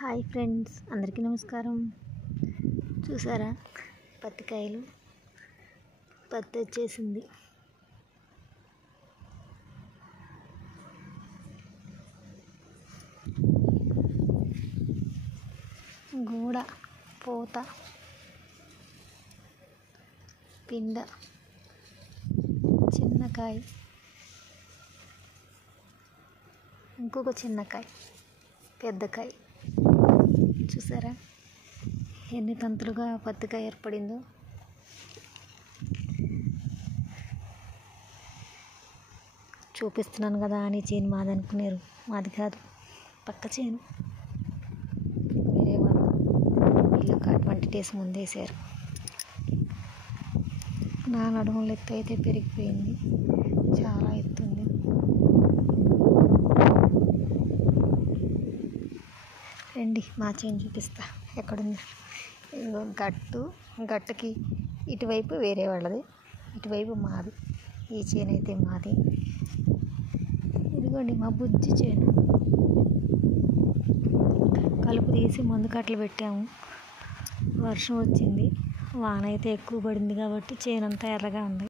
Hi friends, అందరికీ నమస్కారం. చూసారా పత్తికాయలు? పత్తి వచ్చేసింది. గూడ, పూత, పిండ, చిన్నకాయ, ఇంకొక చిన్నకాయ, పెద్దకాయ. చూసారా ఎన్ని తంతులుగా పత్తికాయ ఏర్పడిందో. చూపిస్తున్నాను కదా అని చేను మాది అనుకున్నారు. మాది కాదు, పక్క చేను. వేరే వాళ్ళు వీళ్ళకి 20 days ముందేసారు. నా నడుముల ఎత్తు అయితే పెరిగిపోయింది, చాలా ఎత్తుంది. రండి మా చేను చూపిస్తా ఎక్కడుంది. గట్టుకి ఇటువైపు వేరే వాళ్ళది, ఇటువైపు మాది. ఈ చేను అయితే మాది. ఇదిగోండి మా బుజ్జి చేను. కలుపు తీసి మందు కట్టలు పెట్టాము. వర్షం వచ్చింది, వాన అయితే ఎక్కువ పడింది కాబట్టి చేను అంతా ఎర్రగా ఉంది.